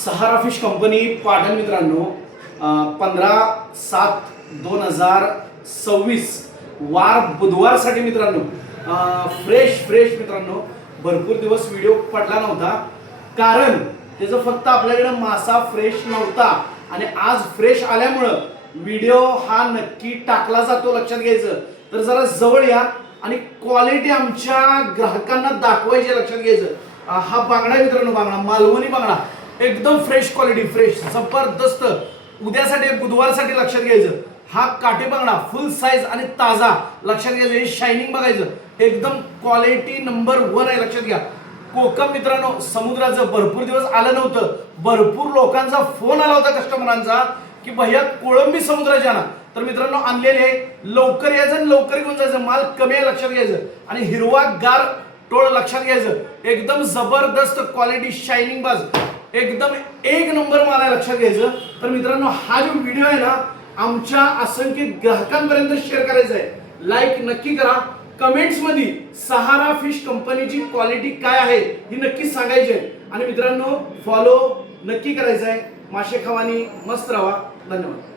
सहारा fish company Patan मित्रांनो 15/7/2026 वार बुधवारसाठी मित्रांनो फ्रेश मित्रांनो भरपूर दिवस व्हिडिओ पडला नव्हता कारण त्याचं फक्त आपल्याकडे मासा फ्रेश नव्हता आणि आज फ्रेश आल्यामुळे व्हिडिओ हा नक्की टाकला जातो। लक्षात घ्यायचं तर जरा जवळ या आणि क्वालिटी आमच्या ग्राहकांना दाखवायची। लक्षात घ्यायचं हा बांगडा मित्रांनो, बांगडा मालवणी बांगडा एकदम फ्रेश क्वालिटी, फ्रेश जबरदस्त उद्यासाठी बुधवारसाठी। लक्षात घ्यायचं हा काटे बांगडा फुल साईज आणि ताजा। लक्षात घ्यायचं हे शायनिंग बघायचं एकदम क्वालिटी नंबर 1 आहे। लक्षात घ्या कोकम मित्रांनो समुद्राचं भरपूर दिवस आलं नव्हतं, भरपूर लोकांचा फोन आला होता कस्टमरांचा की भैया कोळंबी समुद्राच्या ना, तर मित्रांनो आणलेले लवकर यायचं लवकर घेऊन जायचं, माल कमी आहे। लक्षात घ्यायचं आणि हिरवा गार टोळ। लक्षात घ्यायचं एकदम जबरदस्त क्वालिटी शायनिंग बाज एकदम एक नंबर माल आहे। लक्षात घ्यायचं तर मित्रांनो हा जो व्हिडिओ आहे ना आमच्या असंख्य ग्राहकांपर्यंत शेअर करायचा आहे। लाईक नक्की करा, कमेंट्स मध्ये सहारा फिश कंपनीची क्वालिटी काय आहे ही नक्की सांगायची आहे आणि मित्रांनो फॉलो नक्की करायचं आहे। मासे खावानी मस्त राहा। धन्यवाद।